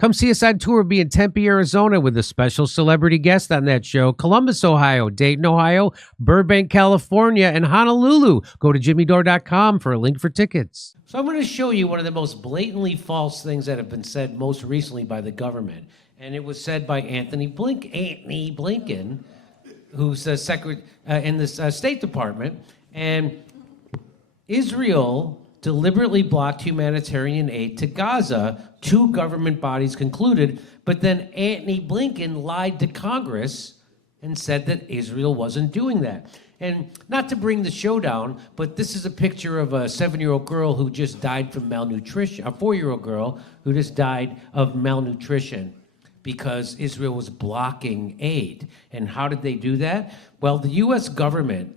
Come see us on tour. We'll be in Tempe, Arizona with a special celebrity guest on that show. Columbus, Ohio, Dayton, Ohio, Burbank, California, and Honolulu. Go to jimmydore.com for a link for tickets. So I'm going to show you one of the most blatantly false things that have been said most recently by the government. And it was said by Anthony Blinken, who's the secretary in the State Department. And Israel deliberately blocked humanitarian aid to Gaza, two government bodies concluded, but then Anthony Blinken lied to Congress and said that Israel wasn't doing that. And not to bring the show down, but this is a picture of a 7-year-old girl who just died from malnutrition, a 4-year-old girl who just died of malnutrition because Israel was blocking aid. And how did they do that? Well, the U.S. government,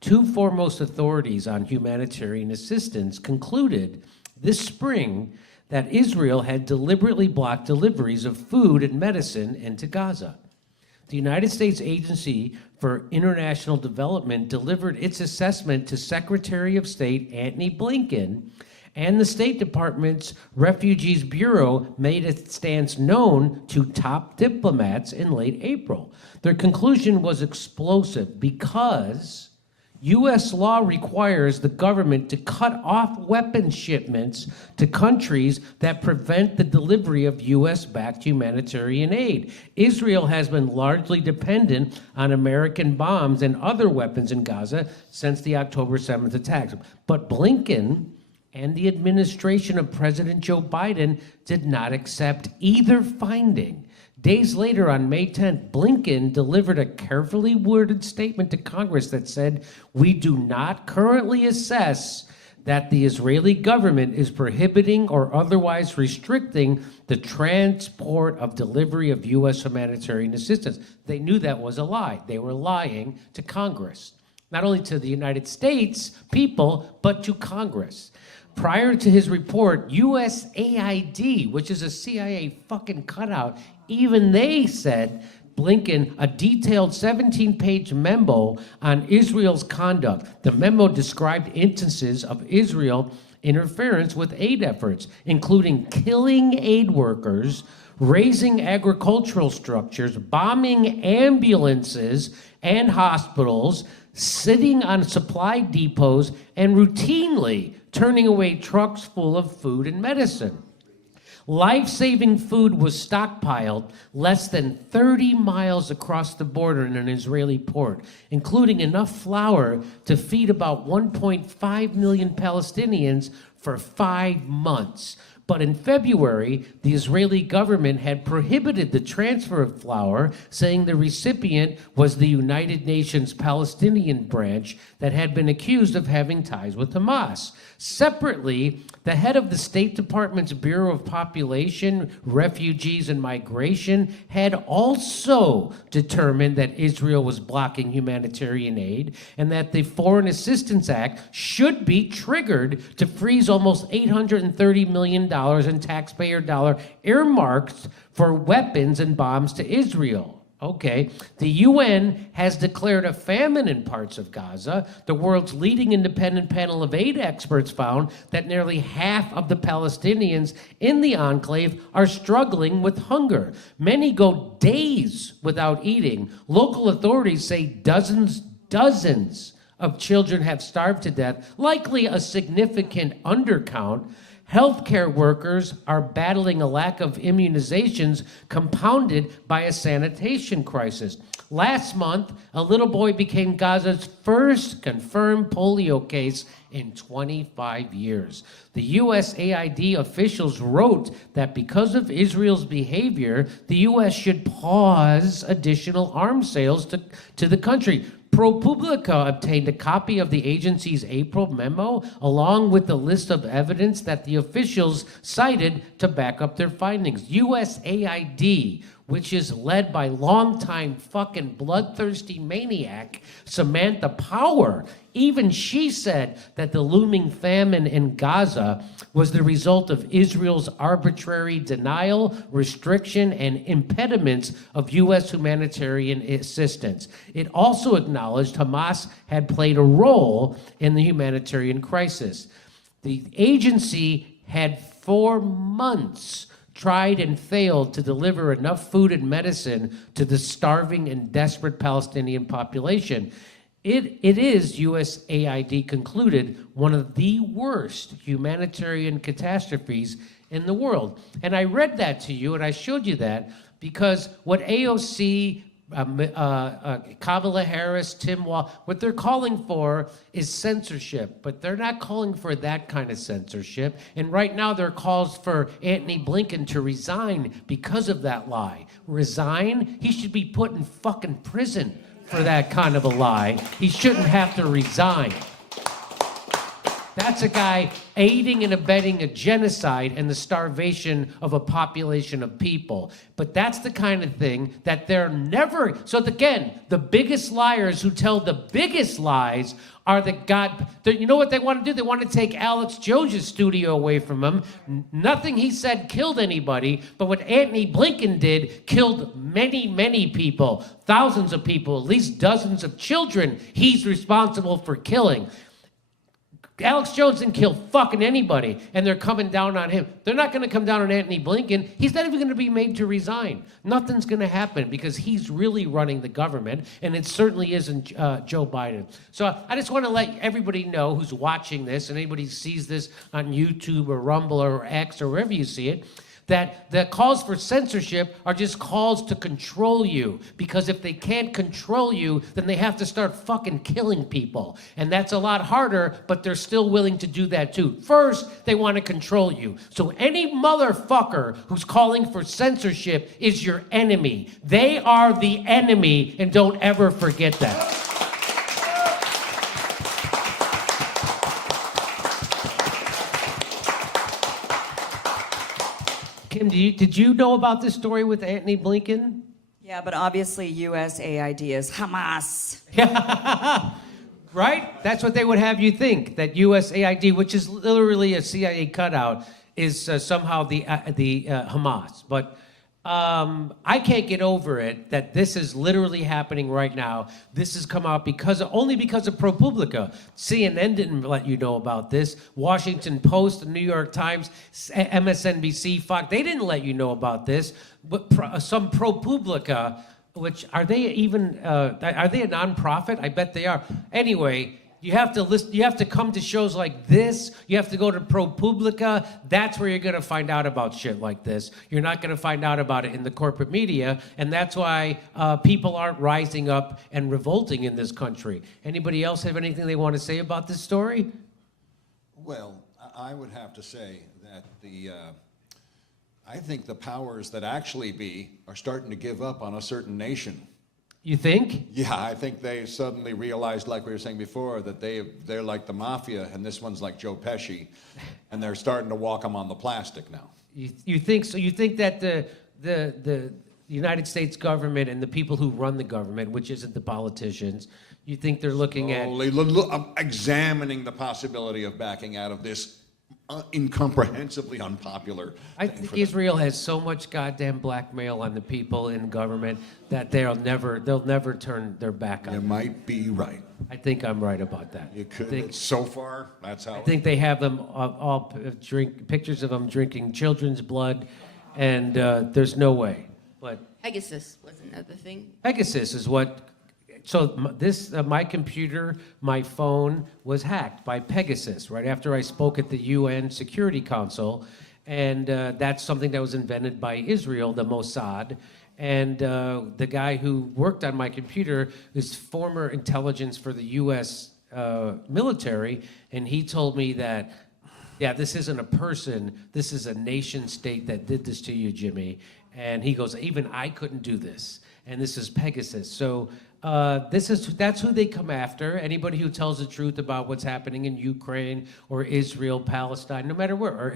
two foremost authorities on humanitarian assistance, concluded this spring that Israel had deliberately blocked deliveries of food and medicine into Gaza. The United States Agency for International Development delivered its assessment to Secretary of State Anthony Blinken, and the State Department's Refugees Bureau made its stance known to top diplomats in late April. Their conclusion was explosive because U.S. law requires the government to cut off weapons shipments to countries that prevent the delivery of U.S.-backed humanitarian aid. Israel has been largely dependent on American bombs and other weapons in Gaza since the October 7th attacks. But Blinken and the administration of President Joe Biden did not accept either finding. Days later, on May 10th, Blinken delivered a carefully worded statement to Congress that said, "We do not currently assess that the Israeli government is prohibiting or otherwise restricting the transport of delivery of U.S. humanitarian assistance." They knew that was a lie. They were lying to Congress, not only to the United States people, but to Congress. Prior to his report, USAID, which is a CIA fucking cutout, even they said, Blinken, a detailed 17-page memo on Israel's conduct. The memo described instances of Israel interference with aid efforts, including killing aid workers, razing agricultural structures, bombing ambulances and hospitals, sitting on supply depots, and routinely turning away trucks full of food and medicine. Life-saving food was stockpiled less than 30 miles across the border in an Israeli port, including enough flour to feed about 1.5 million Palestinians for 5 months. But in February, the Israeli government had prohibited the transfer of flour, saying the recipient was the United Nations Palestinian branch that had been accused of having ties with Hamas. Separately, the head of the State Department's Bureau of Population, Refugees, and Migration had also determined that Israel was blocking humanitarian aid and that the Foreign Assistance Act should be triggered to freeze almost $830 million in taxpayer dollar earmarked for weapons and bombs to Israel. Okay, the UN has declared a famine in parts of Gaza. The world's leading independent panel of aid experts found that nearly half of the Palestinians in the enclave are struggling with hunger. Many go days without eating. Local authorities say dozens of children have starved to death, likely a significant undercount. Healthcare workers are battling a lack of immunizations compounded by a sanitation crisis. Last month, a little boy became Gaza's first confirmed polio case in 25 years. The USAID officials wrote that because of Israel's behavior, the U.S. should pause additional arms sales to the country. ProPublica obtained a copy of the agency's April memo, along with the list of evidence that the officials cited to back up their findings. USAID, which is led by longtime fucking bloodthirsty maniac Samantha Power, even she said that the looming famine in Gaza was the result of Israel's arbitrary denial, restriction, and impediments of U.S. humanitarian assistance. It also acknowledged Hamas had played a role in the humanitarian crisis. The agency had 4 months tried and failed to deliver enough food and medicine to the starving and desperate Palestinian population. It is, USAID concluded, one of the worst humanitarian catastrophes in the world. And I read that to you, and I showed you that, because what AOC, Kamala Harris, Tim Walz, what they're calling for is censorship, but they're not calling for that kind of censorship. And right now there are calls for Anthony Blinken to resign because of that lie. Resign? He should be put in fucking prison for that kind of a lie. He shouldn't have to resign. That's a guy aiding and abetting a genocide and the starvation of a population of people. But that's the kind of thing that they're never... So again, the biggest liars who tell the biggest lies are you know what they want to do? They want to take Alex Jones' studio away from him. Nothing he said killed anybody, but what Anthony Blinken did killed many, many people. Thousands of people, at least dozens of children he's responsible for killing. Alex Jones didn't kill fucking anybody, and they're coming down on him. They're not going to come down on Anthony Blinken. He's not even going to be made to resign. Nothing's going to happen because he's really running the government, and it certainly isn't Joe Biden. So I just want to let everybody know who's watching this, and anybody who sees this on YouTube or Rumble or X or wherever you see it, that the calls for censorship are just calls to control you. Because if they can't control you, then they have to start fucking killing people. And that's a lot harder, but they're still willing to do that too. First, they want to control you. So any motherfucker who's calling for censorship is your enemy. They are the enemy, and don't ever forget that. Kim, did you know about this story with Anthony Blinken? Yeah, but obviously USAID is Hamas. Right? That's what they would have you think, that USAID, which is literally a CIA cutout, is somehow the Hamas. But I can't get over it that this is literally happening right now. This has come out only because of ProPublica. CNN didn't let you know about this. Washington Post, the New York Times, MSNBC, Fox, they didn't let you know about this. But some ProPublica, which are they a nonprofit? I bet they are. Anyway, you have to listen. You have to come to shows like this. You have to go to ProPublica. That's where you're going to find out about shit like this. You're not going to find out about it in the corporate media, and that's why people aren't rising up and revolting in this country. Anybody else have anything they want to say about this story? Well, I would have to say that I think the powers that actually be are starting to give up on a certain nation. You think? Yeah, I think they suddenly realized, like we were saying before, that they're like the mafia, and this one's like Joe Pesci, and they're starting to walk them on the plastic now. You think so? You think that the United States government and the people who run the government, which isn't the politicians, you think they're looking at examining the possibility of backing out of this incomprehensibly unpopular I thing think Israel has so much goddamn blackmail on the people in government that they'll never turn their back on You them. might be right. I think I'm right about that. You could. I think, So far, that's how. I think they have them all drink pictures of them drinking children's blood, and there's no way. But Pegasus was another thing. Pegasus is what. So my computer, my phone was hacked by Pegasus right after I spoke at the UN Security Council, and that's something that was invented by Israel, the Mossad, and the guy who worked on my computer is former intelligence for the U.S. Military, and he told me that, yeah, this isn't a person, this is a nation state that did this to you, Jimmy, and he goes, even I couldn't do this, and this is Pegasus. So. That's who they come after. Anybody who tells the truth about what's happening in Ukraine or Israel, Palestine, no matter where,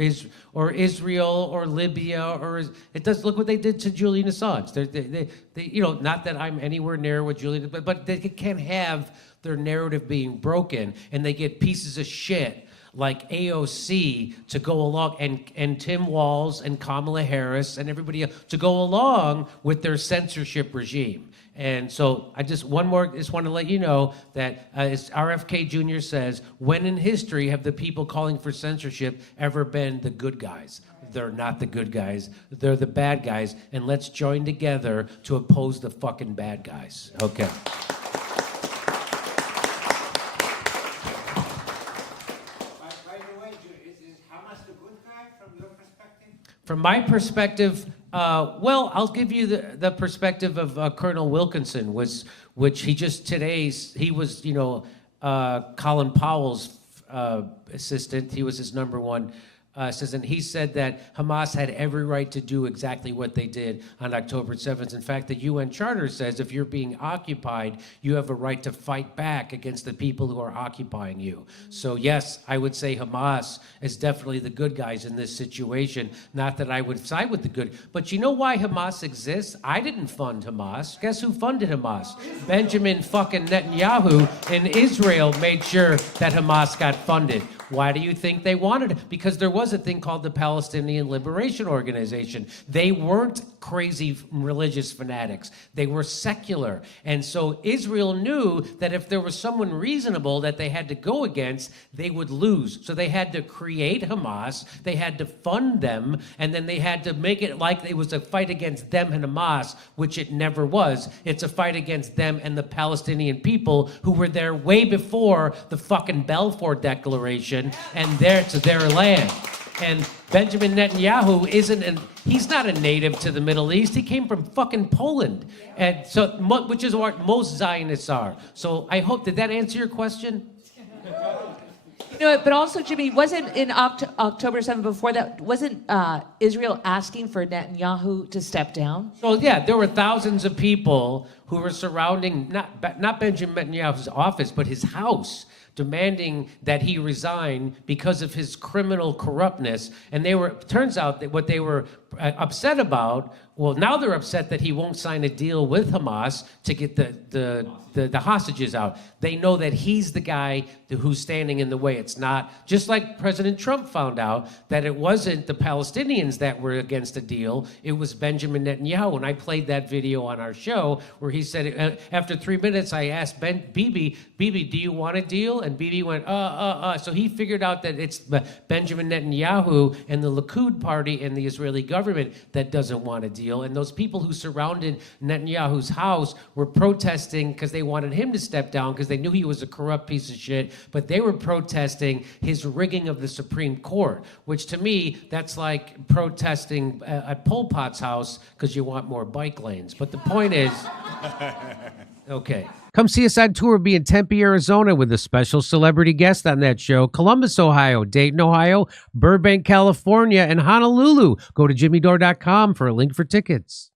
or Israel or Libya, or it does. Look what they did to Julian Assange. They not that I'm anywhere near what Julian, but they can't have their narrative being broken, and they get pieces of shit like AOC to go along, and Tim Walz and Kamala Harris and everybody else to go along with their censorship regime. And so I just want to let you know that as RFK Jr. says, when in history have the people calling for censorship ever been the good guys? They're not the good guys. They're the bad guys. And let's join together to oppose the fucking bad guys. Okay. By the way, is Hamas the good guy from your perspective? From my perspective, well, I'll give you the perspective of Colonel Wilkinson, which he just today, he was, Colin Powell's assistant. He was his number one assistant. He said that Hamas had every right to do exactly what they did on October 7th. In fact, the UN Charter says if you're being occupied, you have a right to fight back against the people who are occupying you. So yes, I would say Hamas is definitely the good guys in this situation. Not that I would side with the good, but you know why Hamas exists? I didn't fund Hamas. Guess who funded Hamas? Benjamin fucking Netanyahu in Israel made sure that Hamas got funded. Why do you think they wanted it? Because there was a thing called the Palestinian Liberation Organization. They weren't crazy religious fanatics. They were secular. And so Israel knew that if there was someone reasonable that they had to go against, they would lose. So they had to create Hamas, they had to fund them, and then they had to make it like it was a fight against them and Hamas, which it never was. It's a fight against them and the Palestinian people who were there way before the fucking Balfour Declaration, and it's their land. And Benjamin Netanyahu he's not a native to the Middle East. He came from fucking Poland. And so, which is what most Zionists are. So I hope, did that answer your question? But also, Jimmy, wasn't in October 7th, before that, wasn't Israel asking for Netanyahu to step down? So yeah, there were thousands of people who were surrounding, not Benjamin Netanyahu's office, but his house, demanding that he resign because of his criminal corruptness. And turns out that what they were upset about, well, now they're upset that he won't sign a deal with Hamas to get the hostages out. They know that he's the guy who's standing in the way. It's not, just like President Trump found out that it wasn't the Palestinians that were against a deal, it was Benjamin Netanyahu. And I played that video on our show where he said, after 3 minutes, I asked Bibi, do you want a deal? And Bibi went, So he figured out that it's Benjamin Netanyahu and the Likud party and the Israeli government that doesn't want a deal. And those people who surrounded Netanyahu's house were protesting because they wanted him to step down because they knew he was a corrupt piece of shit, but they were protesting his rigging of the Supreme Court, which to me, that's like protesting at Pol Pot's house because you want more bike lanes. But the point is, okay. Come see us on tour. Be in Tempe, Arizona with a special celebrity guest on that show. Columbus, Ohio, Dayton, Ohio, Burbank, California, and Honolulu. Go to jimmydore.com for a link for tickets.